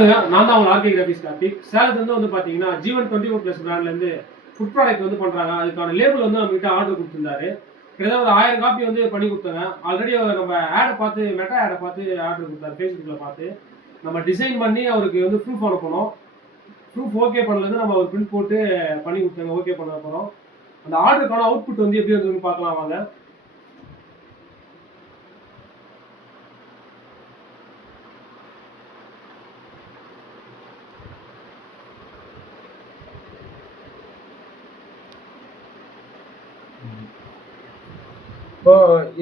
நான் தான் உங்க ஆர்கே கிராஃபிக்ஸ் கார்த்திக். சேலத்துல வந்து பாத்தீங்கன்னா ஜீவன் 24+ பிராண்ட்ல இருந்து ஃபுட் ப்ராடக்ட் வந்து பண்றாங்க. அதுக்கான லேபிள் வந்து நம்ம கிட்ட ஆர்டர் கொடுத்திருந்தாரு. கிட்டத்தட்ட ஒரு 1000 காப்பி வந்து பண்ணி கொடுத்தாங்க. ஆல்ரெடி நம்ம ஆட் பார்த்து மெட்டா ஆட் பார்த்து ஆர்டர் கொடுத்தாரு. Facebookல பார்த்து நம்ம டிசைன் பண்ணி அவருக்கு வந்து ப்ரூஃப் அனுப்பணும். ப்ரூஃப் ஓகே பண்ணலன்னு நம்ம ஒரு பிரிண்ட் போட்டு பண்ணி கொடுத்தாங்க. ஓகே பண்ண அப்புறம் அந்த ஆர்டருக்கான அவுட்புட் வந்து எப்படி வந்ததுன்னு பார்க்கலாம் வாங்க. இப்போ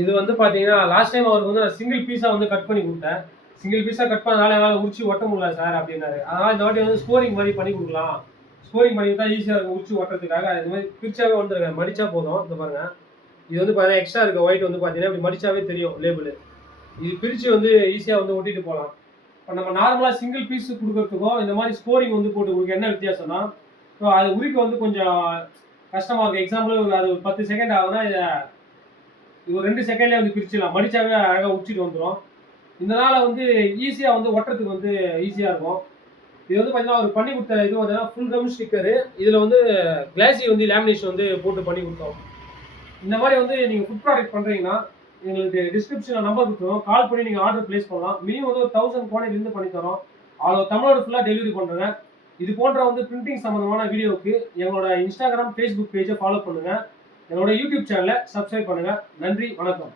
இது வந்து பாத்தீங்கன்னா லாஸ்ட் டைம் அவருக்கு வந்து சிங்கிள் பீஸா வந்து கட் பண்ணி கொடுத்தேன். சிங்கிள் பீஸா கட் பண்ணனால என்னால் உரிச்சு ஒட்ட முடியல சார் அப்படின்னாரு. அதனால இந்த வாட்டி வந்து ஸ்கோரிங் மாதிரி பண்ணி கொடுக்கலாம். ஸ்கோரிங் பண்ணி தான் ஈஸியாக இருக்கும் உரிச்சு ஒட்டுறதுக்காக. இந்த மாதிரி பிரிச்சாவே வந்துருங்க, மடிச்சா போதும். இந்த பாருங்க, இது வந்து பார்த்தீங்கன்னா எக்ஸ்ட்ரா இருக்க ஒயிட் வந்து பார்த்தீங்கன்னா இப்படி மடிச்சாவே தெரியும் லேபிள். இது பிரிச்சு வந்து ஈஸியாக வந்து ஒட்டிட்டு போகலாம். இப்போ நம்ம நார்மலாக சிங்கிள் பீஸ் கொடுக்கறதுக்கும் இந்த மாதிரி ஸ்கோரிங் வந்து போட்டு கொடுக்க என்ன வித்தியாசம்னா, இப்போ அது உரிக்க வந்து கொஞ்சம் கஷ்டமா இருக்கும். எக்ஸாம்பிள் அது ஒரு 10 செகண்ட் ஆகுதுன்னா இதை ஒரு 2 செகண்ட்லேயே வந்து பிரிச்சிடலாம். மடிச்சாவே அழகாக உரிச்சிட்டு வந்துடும். இதனால வந்து ஈஸியாக வந்து ஒட்டுறதுக்கு வந்து ஈஸியாக இருக்கும். இது வந்து பார்த்தீங்கன்னா அவர் பண்ணி கொடுத்த இது பார்த்தீங்கன்னா ஃபுல் கம் ஸ்டிக்கரு. இதில் வந்து கிளாசி வந்து லேமினேஷன் வந்து போட்டு பண்ணி கொடுத்தோம். இந்த மாதிரி வந்து நீங்கள் ஃபுட் ப்ராடக்ட் பண்ணுறீங்கன்னா எங்களுக்கு டிஸ்கிரிப்ஷனில் நம்பர் கொடுத்துருவோம். கால் பண்ணி நீங்கள் ஆர்டர் ப்ளேஸ் பண்ணலாம். மினிமம் வந்து ஒரு 1000 குவான்டிட்டிலேருந்து பண்ணி தரோம். அவ்வளோ தமிழ்நாடு ஃபுல்லாக டெலிவரி பண்ணுறேங்க. இது போன்ற வந்து பிரிண்டிங் சம்மந்தமான வீடியோவுக்கு எங்களோட இன்ஸ்டாகிராம், ஃபேஸ்புக் பேஜை ஃபாலோ பண்ணுங்கள். என்னோட யூடியூப் சேனலை சப்ஸ்கிரைப் பண்ணுங்கள். நன்றி, வணக்கம்.